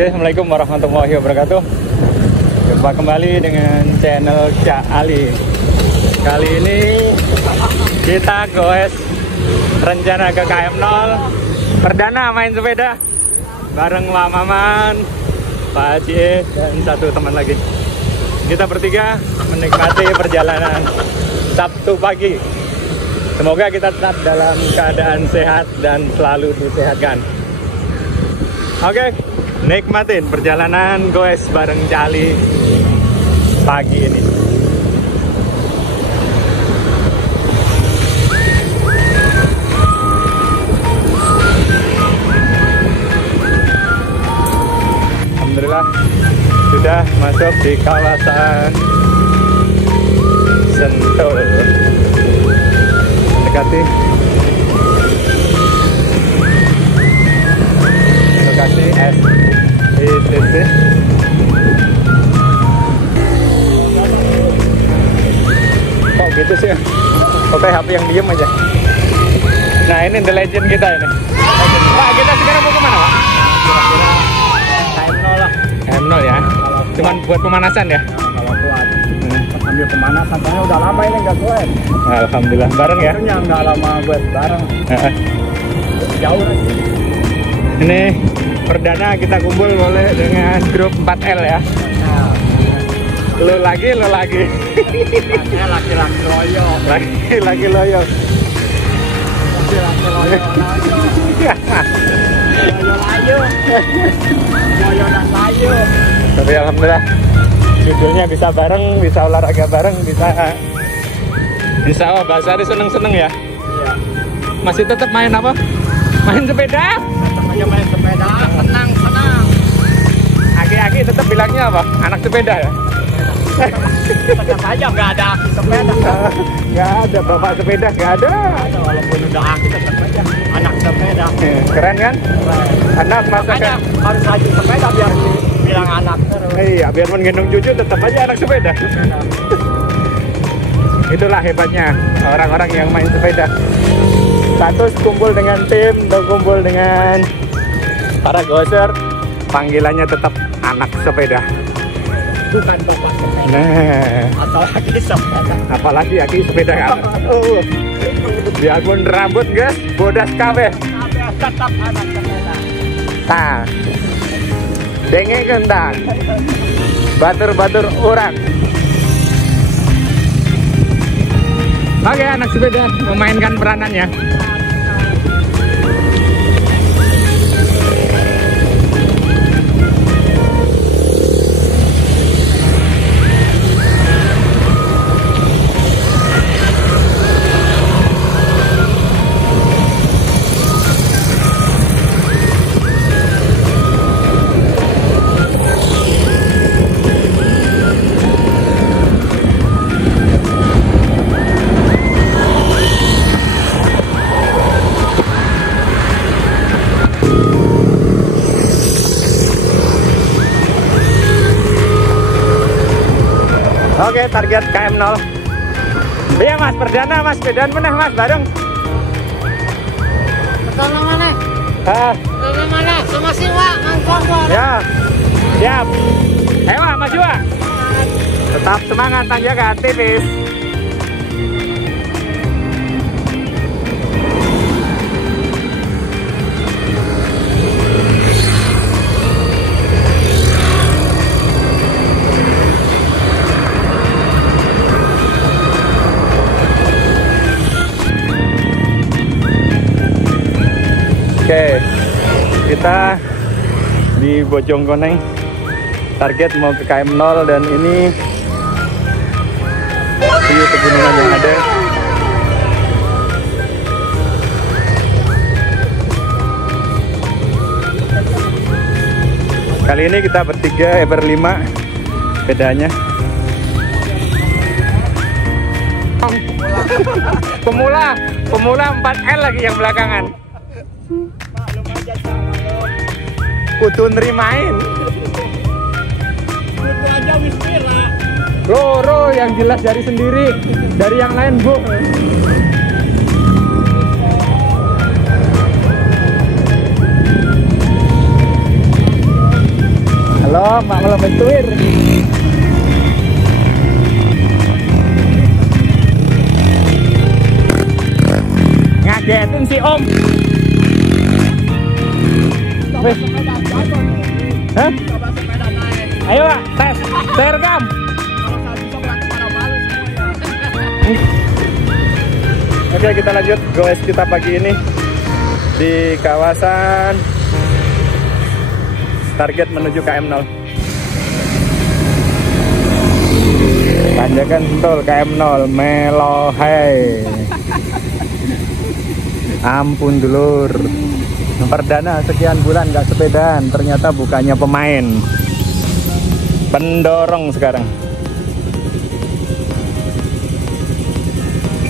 Oke, assalamualaikum warahmatullahi wabarakatuh. Jumpa kembali dengan channel Cak Ali. Kali ini kita goes rencana ke KM0 perdana main sepeda bareng Pak Maman, Pak Haji, dan satu teman lagi. Kita bertiga menikmati perjalanan Sabtu pagi. Semoga kita tetap dalam keadaan sehat dan selalu disehatkan. Oke, nikmatin perjalanan goes bareng Cali pagi ini. Alhamdulillah sudah masuk di kawasan Sentul. Mendekati lokasi SITC. Kok gitu sih? Oke, HP yang diem aja. Nah, ini the legend kita ini. Pak, kita sekarang mau kemana, Pak? KM0 lah. KM0 ya? Cuman buat pemanasan ya? Kalau kuat ambil pemanasan, soalnya udah lama ini nggak gue. Alhamdulillah, bareng ya? Tentunya nggak lama gue bareng. Jauh lagi. Ini perdana kita kumpul boleh dengan grup 4L ya? Nah, Lo lagi. saya laki-laki loyo. Lagi loyo. Laki-laki loyo. Loyo dan layu. Tapi alhamdulillah judulnya bisa bareng, bisa olahraga bareng, bisa bahasa hari seneng-seneng ya. Iya. Masih tetap main apa? Main sepeda? Tetap aja main sepeda, senang. Aki-aki tetap bilangnya apa? Anak sepeda ya? Tetap aja nggak ada aki sepeda. Nggak ada, bapak sepeda nggak ada. Walaupun udah aki tetap aja anak sepeda. Keren kan? Anak masa Makanya harus rajin sepeda biar bilang anak terus. Iya, biar menggendong cucu tetap aja anak sepeda. Itulah hebatnya orang-orang yang main sepeda. Satu kumpul dengan tim, atau kumpul dengan para goser, panggilannya tetap anak sepeda. Bukan bapak sepeda. Nah, Atau aki sepeda. apalagi aki sepeda kan? Biarpun rambut guys, bodas kabeh. Tetap anak sepeda. Nah, denge kentang, batur-batur orang. Oke, anak sepeda memainkan peranannya. Oke, target KM0. Iya mas, perdana mas, sepedaan meneh mas, bareng. Kesana mana? Kesana mana? Sama si Wak, mangkong. Ya, siap. Ayo Wak, maju Wak. Tetap semangat, tanjakan tipis. Oke, kita di Bojongkoneng, target mau ke KM0 dan ini view pegunungan yang ada. Kali ini kita berlima bedanya. Pemula 4L lagi yang belakangan. Kudu nerimain. Kudu aja wismira. Loro yang jelas dari sendiri, dari yang lain bu. Halo, mak malah mentuir. Ngagetin si Om. Wih. Hah? Ayo Pak, tes. Saya rekam. Oke, kita lanjut goes kita pagi ini di kawasan target menuju KM0. Tanjakan tol KM0 Melohai. Ampun dulur. Perdana sekian bulan gak sepedaan, ternyata bukannya pemain, pendorong sekarang.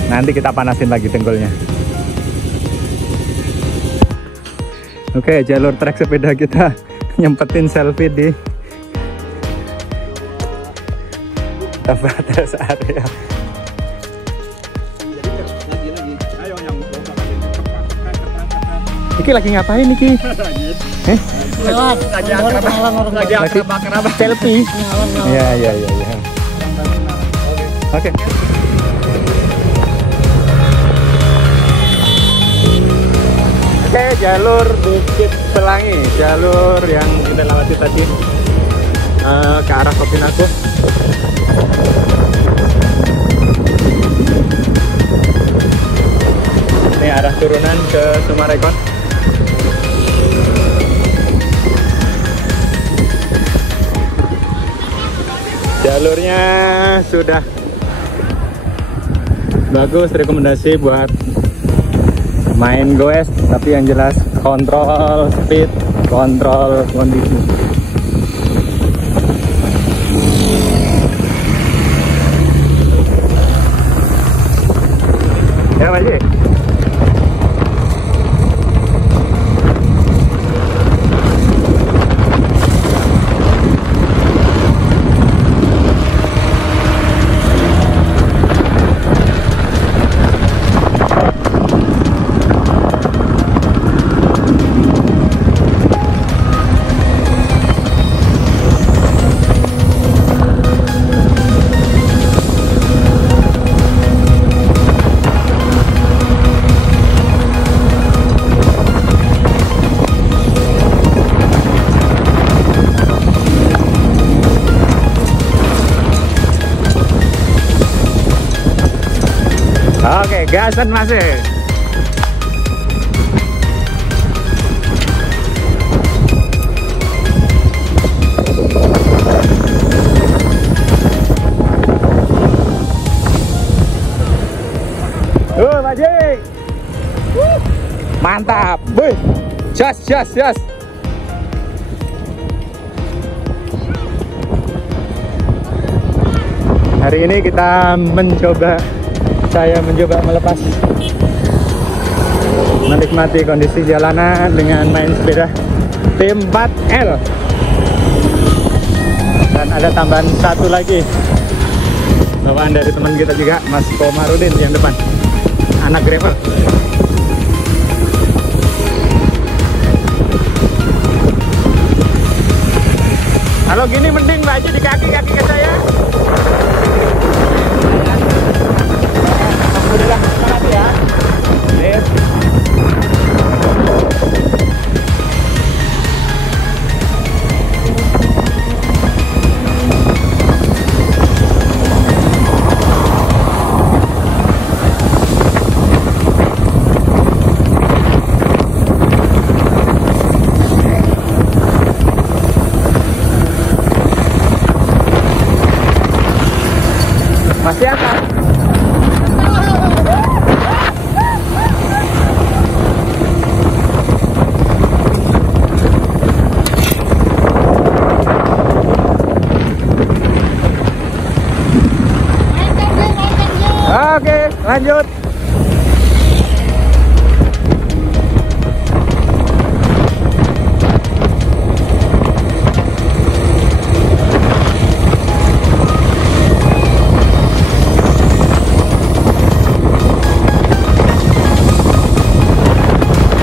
Nanti kita panasin lagi dengkulnya. Oke, jalur trek sepeda kita nyempetin selfie di batas area. Niki lagi ngapain Niki? Lagi akrab-akrab selfie. Iya. Oke. Oke, jalur Bukit Pelangi, jalur yang kita lewati tadi ke arah Kopinaku. Ini arah turunan ke Sumarekon. Jalurnya sudah bagus, rekomendasi buat main goes, tapi yang jelas kontrol speed, kontrol kondisi. Ya Pak Ji. Oke, gasan masih. Pak Ji. Mantap. Wih. Jas. Hari ini kita saya mencoba melepas, menikmati kondisi jalanan dengan main sepeda T4L. Dan ada tambahan satu lagi, bawaan dari teman kita juga, Mas Komarudin yang depan, anak gravel. Kalau gini mending Mbak Haji di kaki-kaki ke saya. Alhamdulillah, semangat ya. Sip. Masih atas. Oke, lanjut.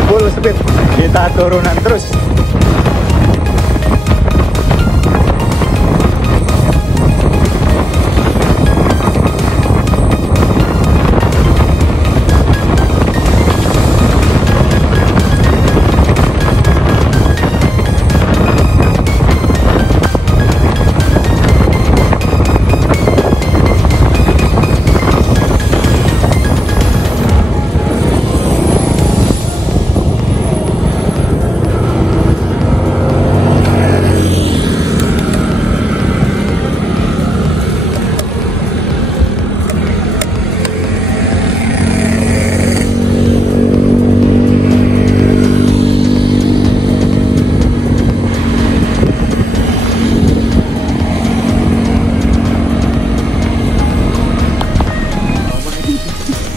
Full speed, kita turunan terus.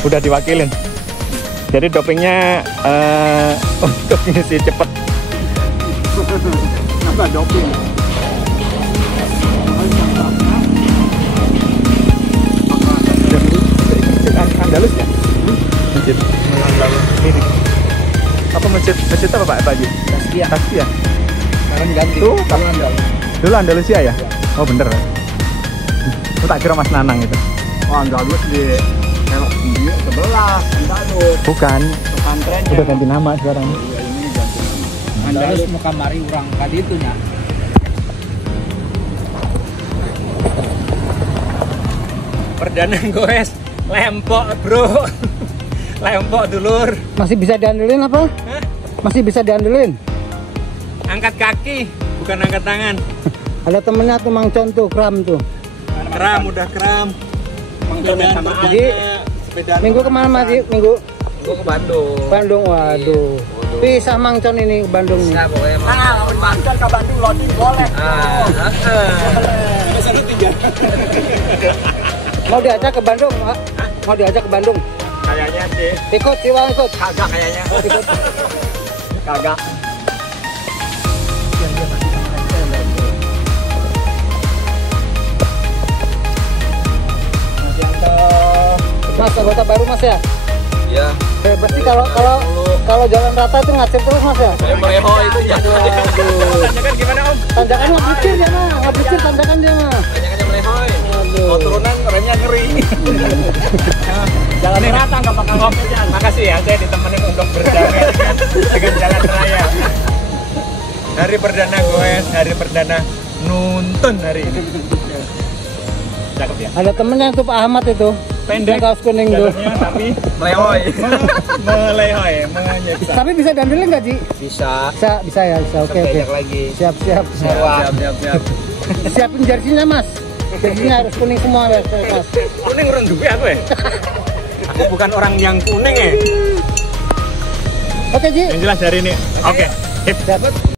udah diwakilin. Jadi dopingnya untuk ngisi cepet. Apa doping? Andalus ya? Masjid ini. Apa masjid apa Pak Haji? Tasbih ya? Sekarang ganti. Tuh, Andalus. dulu Andalusia ya? Oh bener. Aku tak kira Mas Nanang itu. Oh, Andalus di sebelah Andalus. Bukan. Pesantrennya. Udah ganti nama sekarang. Iya, ini ganti nama. Andalus mau kamari orang tadi itu nya. Perdana goes, lempok bro. Lempok dulur. Masih bisa diandelin apa? Hah? Masih bisa diandelin? Angkat kaki, bukan angkat tangan. Ada temennya tuh Mang Con tuh, kram tuh. Kram, udah kram. Sepedaan sama perdana, Haji. sepedaan Minggu kemana Mas? Minggu? Gua ke Bandung. Bandung, waduh. Pisah Mang Con ini ke Bandung nih. Nah, pokoknya makan ke Bandung loading boleh. Mau diajak ke Bandung, Pak? Mau diajak ke Bandung? Kayaknya sih. Ikut, Siwang ikut. Kagak kayaknya. Ikut. Kagak. Mas, anggota baru Mas ya? Iya. Berarti kalau jalan rata tuh ngacir terus Mas ya? Saya mereho itu jangan. Waduh. Tanjakan gimana Om? Tanjakan nggak bucir dia mah, nggak bucir tanjakan dia mah. Tanjakannya mereho. Waduh. Mau turunan remnya ngeri. Jalan rata nggak bakal ngomong. Makasih ya, saya ditemenin untuk berdamai dengan jalan raya. Hari perdana goes, hari perdana nuntun hari ini. Cakep ya. Ada temennya tuh Pak Ahmad itu. Pendek. Yang kaos kuning tuh. Jalurnya tapi Melehoy. melehoy, menyiksa. Tapi bisa diambilin nggak Ji? Bisa. Bisa ya, bisa. Oke, oke. Diajak lagi. Siap. Siap. Siapin jersinya Mas. Jersinya harus kuning semua ya, Mas. Kuning orang duwe aku ya. Aku bukan orang yang kuning ya. Oke Ji. Yang jelas hari ini. Oke. Hip. Siap.